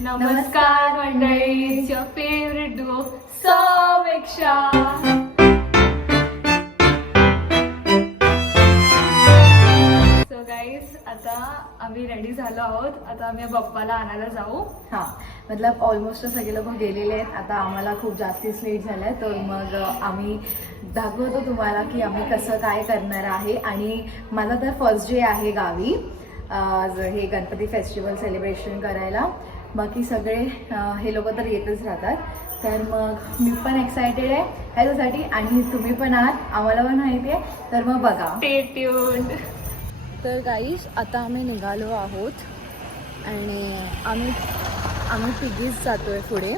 नमस्कार मंडळी, your favorite duo Saumiksha. So guys, आता आम्ही रेडी झालो आहोत. आता आम्ही बाप्पाला आणायला जाऊ. हां, मतलब ऑलमोस्ट सगळे लोक गेलेले आहेत. आता आम्हाला खूप जास्तीच लेट झालं आहे, तर मग आम्ही दाखवतो तुम्हाला की आम्ही कसं काय करणार आहे. आणि माझा तर फर्स्ट डे आहे गावी आज हे गणपती फेस्टिवल सेलिब्रेशन करायला. बाकी सगळे हे लोक तर येतच राहतात, तर मग मी पण एक्सायटेड आहे ह्याच्यासाठी आणि तुम्ही पण आहात, आम्हाला पण माहिती आहे. तर मग बघा, स्टे ट्यून्ड. तर गाईज आता आम्ही निघालो आहोत आणि आम्ही तिघीच जातो आहे पुढे,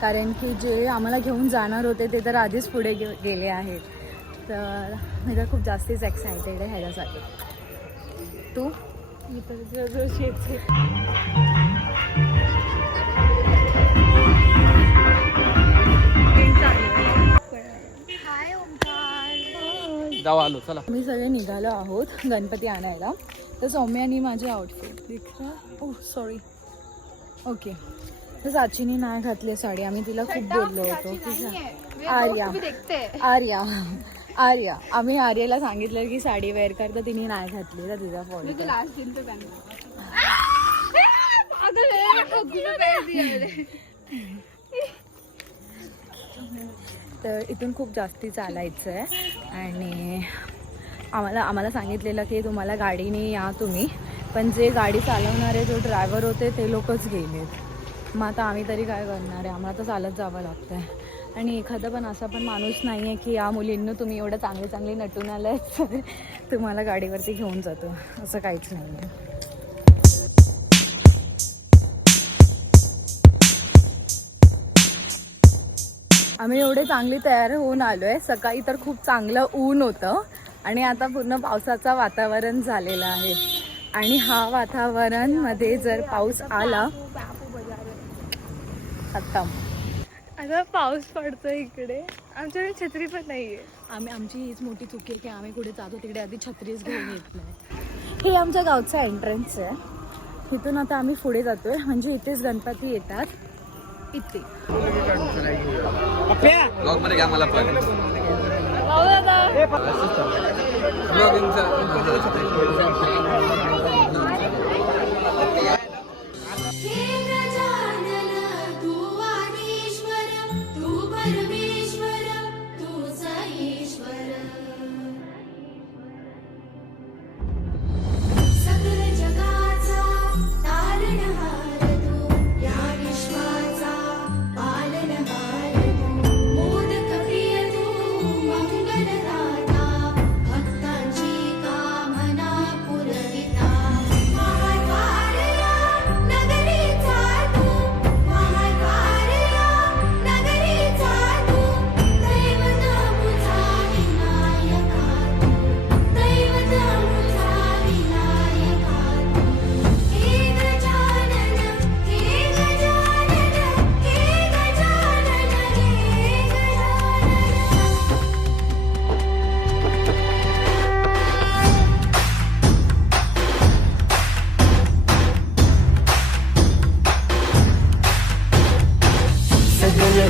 कारण की जे आम्हाला घेऊन जाणार होते ते तर आधीच पुढे गेले आहेत. तर मी तर खूप जास्तीच एक्सायटेड आहे ह्याच्यासाठी. तू मी तर जवळ शेत जाऊ आलो चला. मी सगळे निघालो आहोत गणपती आणायला. तर सौम्यानी माझे आउटफिट सॉरी ओके, तर साचीने नाही घातली साडी. आम्ही तिला खूप बोललो होतो की आर्या आम्ही आर्याला सांगितलं की साडी वेअर कर, तर तिने नाही घातली. तर तिचा फॉल्ट. तर इथून खूप जास्ती चालायचं आहे आणि आम्हाला सांगितलेलं की तुम्हाला गाडीने या तुम्ही, पण जे गाडी चालवणारे जो ड्रायव्हर होते ते लोकच गेलेत. मग आता आम्ही तरी काय करणार आहे, आम्हाला तर चालत जावं लागतं आहे. आणि एखादा पण असा पण माणूस नाही आहे की या मुलींना तुम्ही एवढं चांगले नटून आलं तर तुम्हाला गाडीवरती घेऊन जातो, असं काहीच नाही आहे. आम्ही एवढे चांगली तयार होऊन आलो आहे. सकाळी तर खूप चांगलं ऊन होतं आणि आता पूर्ण पावसाचं वातावरण झालेलं आहे. आणि हा वातावरणमध्ये जर पाऊस आला आता पाऊस पडतोय इकडे, आमच्याकडे छत्री पण नाहीये. आमची हीच मोठी चुकी आहे की आम्ही कुठे जातो तिकडे आधी छत्रीच घेऊन येत नाही. हे आमच्या गावचं एंट्रन्स आहे. इथून आता आम्ही पुढे जातोय, म्हणजे इथेच गणपती येतात. इथे ब्लॉग मध्ये घ्या मला पण.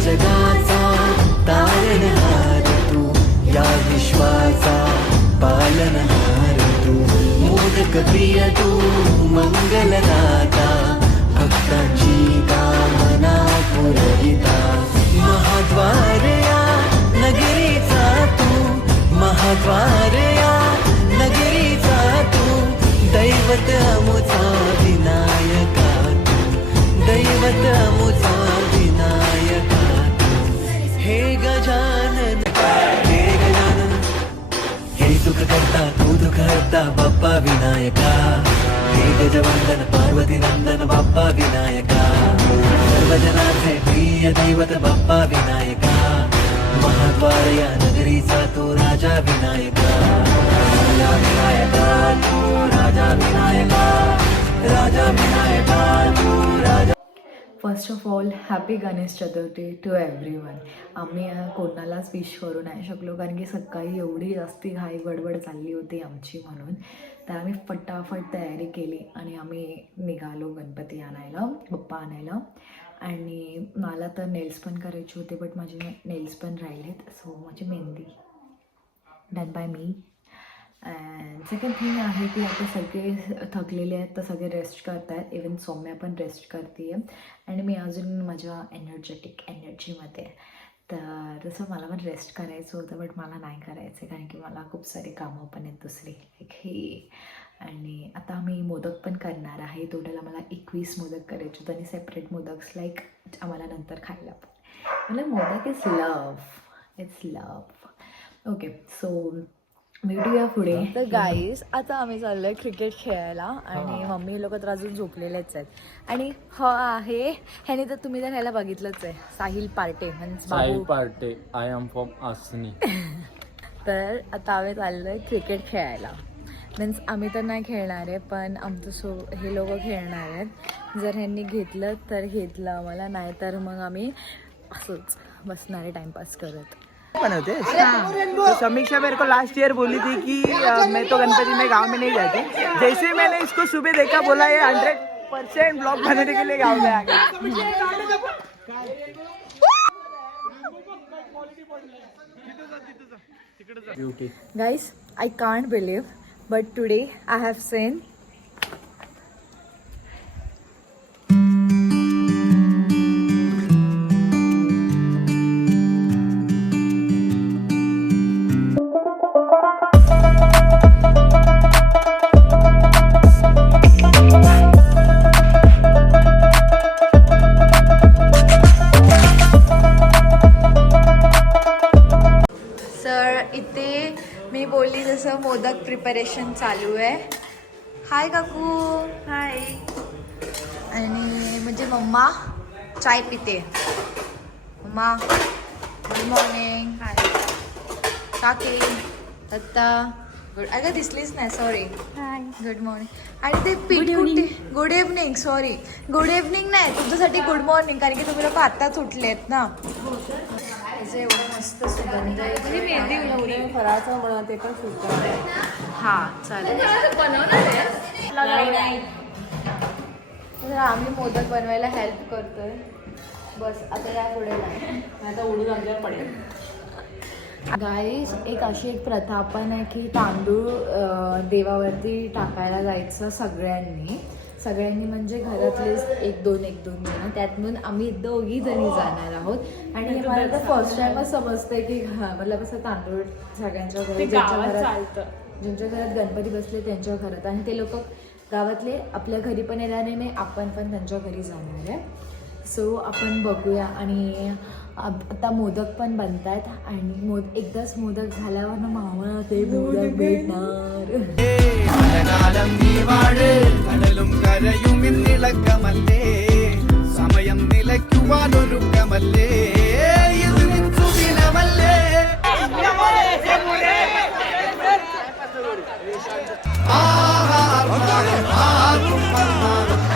जगाचा तारणहार तू, या विश्वाचा पालनहार तू, मोदक प्रिय तू, मंगलदाता, भक्तांची कामना पुरविता. महाद्वार या नगरीचा तू, महाद्वार या नगरीचा तू, दैवत अमुचा विनायका तू, दैवत अमुचा विनायका. हे गजानन हे सुख करता तू दुःख हरता बाप्पा विनायका. हे गजवंदन पार्वती नंदन बाप्पा विनायका. सर्वजनांचे प्रिय दैवत बाप्पा विनायका. महाद्वार या नगरीचा तू राजा विनायका. राजा विनायका तू राजा विनायका. राजा विनायका तू राजा. First of all happy Ganesh Chaturthi to everyone. आम्ही कोणालाच विश करू नाही शकलो, कारण की सकाळी एवढी जास्ती घाई गडबड चालली होती आमची म्हणून. तर आम्ही फटाफट तयारी केली आणि आम्ही निघालो गणपती आणायला, बाप्पा आणायला. आणि मला तर नेल्स पण करायचे होते, बट माझे नेल्स पण राहिलेत. सो माझी mehndi done by me. And second thing आहे की आता सगळे थकलेले आहेत तर सगळे रेस्ट करत आहेत. इवन सौम्या पण रेस्ट करते आहे आणि मी अजून माझ्या एनर्जीमध्ये. तर तसं मला पण रेस्ट करायचं होतं, बट मला नाही करायचं कारण की मला खूप सारी कामं पण आहेत दुसरी हे. आणि आता आम्ही मोदक पण करणार आहे. टोटल आम्हाला 21 मोदक करायचे होते आणि सेपरेट मोदक्स लाईक आम्हाला नंतर खायला पण. मला modak is love. Okay, so भेटूया पुढे. तर गाईज आता आम्ही चाललोय क्रिकेट खेळायला आणि मम्मी लोक तर अजून झोपलेलेच आहेत. आणि हा आहे ह्याने तर तुम्ही तर ह्याला बघितलंच आहे, साहिल पार्टे म्हणजे Sahil Partey. I am from आसनी. तर आता आम्ही चाललोय क्रिकेट खेळायला. मीन्स आम्ही तर नाही खेळणार आहे, पण आमचं हे लोक खेळणार आहेत. जर ह्यांनी घेतलं तर घेतलं आम्हाला, नाही तर मग आम्ही असंच बसणार आहे टाइमपास करत. बनते तो समीक्षा मेरे को लास्ट ईयर बोली थी कि मैं तो गणपति में गांव में नहीं जाती. जैसे मैंने इसको सुबह देखा बोला ये 100% ब्लॉग बनाने के लिए गांव में आ गया. Guys, I can't believe, but today I have seen इथे मी बोलली जसं मोदक प्रिपरेशन चालू आहे. हाय काकू. हाय. आणि म्हणजे मम्मा चाय पिते. Mamma good morning. हाय काकी. दत्ता गुड. अगं दिसलीच नाही, सॉरी. Hi good morning. आणि ते पीठ कुठे. Good evening. Sorry, good evening नाही, तुमच्यासाठी गुड मॉर्निंग, कारण की तुम्ही लोक आत्ताच उठलेत ना. एवढं मस्त सुगंध आहे. फराळाचं म्हणा ते पण शूट हां चालेल. तर आम्ही मोदक बनवायला हेल्प करतोय बस. आता यापुढे नाही, आता उडून आमच्यावर पडेल. गाईस एक अशी एक प्रथा पण आहे की तांदूळ देवावरती टाकायला जायचं सगळ्यांनी म्हणजे घरातलेच एक दोन जण. त्यातून आम्ही दोघी जणी जाणार आहोत. आणि मला तर फर्स्ट टाइमच समजतंय की मतलब असं तांदूळ सगळ्यांच्या घरी, ज्यांच्या घरात गणपती बसले त्यांच्या घरात, आणि ते लोक गावातले आपल्या घरी पण येणार नाही, आपण पण त्यांच्या घरी जाणार आहे. सो आपण बघूया. आणि आता मोदक पण बनतात आणि एकदाच मोदक झाल्यावर ना मामा ते मोदक भेटणार. കടലും കരയും ഇന്നിളക്കമല്ലേ സമയം നിലയ്ക്കുവാനൊരുക്കമല്ലേ ഇത് നിത്സുദിനമല്ലേ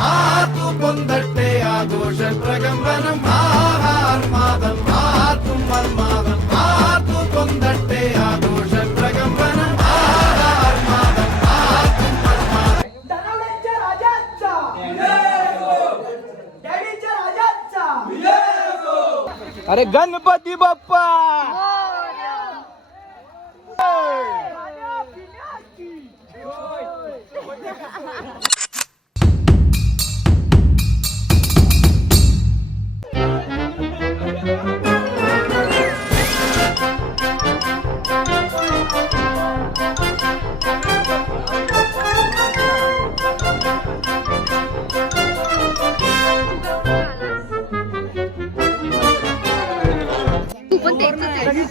ആർക്കും പൊന്തട്ടെ ആഘോഷ പ്രകമ്പനം ആർമാദം ആർക്കും മർമാദം ആർക്കും പൊന്തട്ടെ ആഘോഷ പ്രകമ്പനം ആർമാദം ആർക്കും മർമാദം. अरे गणपती बाप्पा.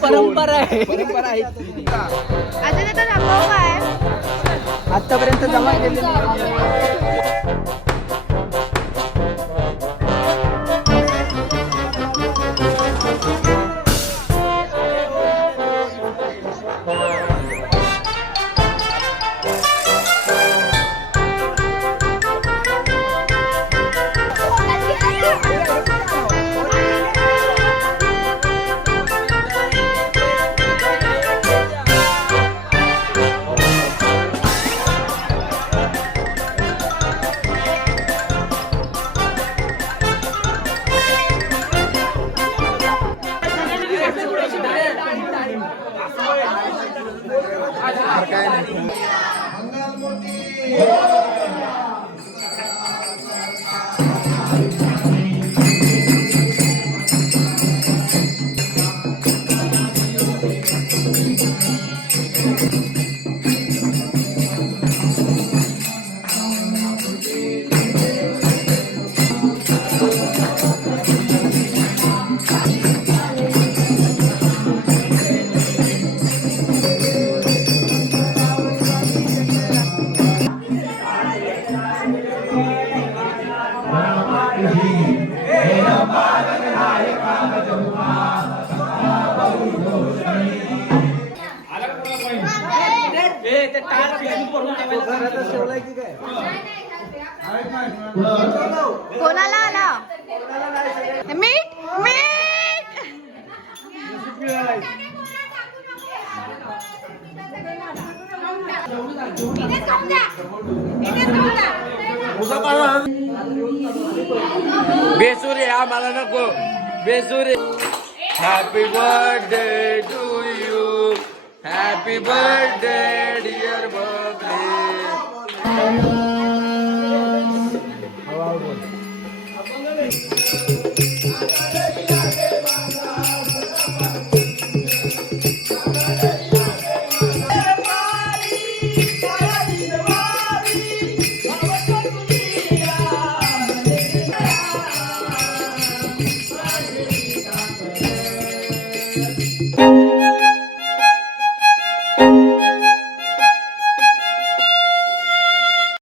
परंपरा आहे. आतापर्यंत जमा केलेली. काय नाही. कोणाला आला मीठ मीठ बेसुरे आम्हाला नको बेसुरे. Happy birthday to you. Happy birthday dear birthday.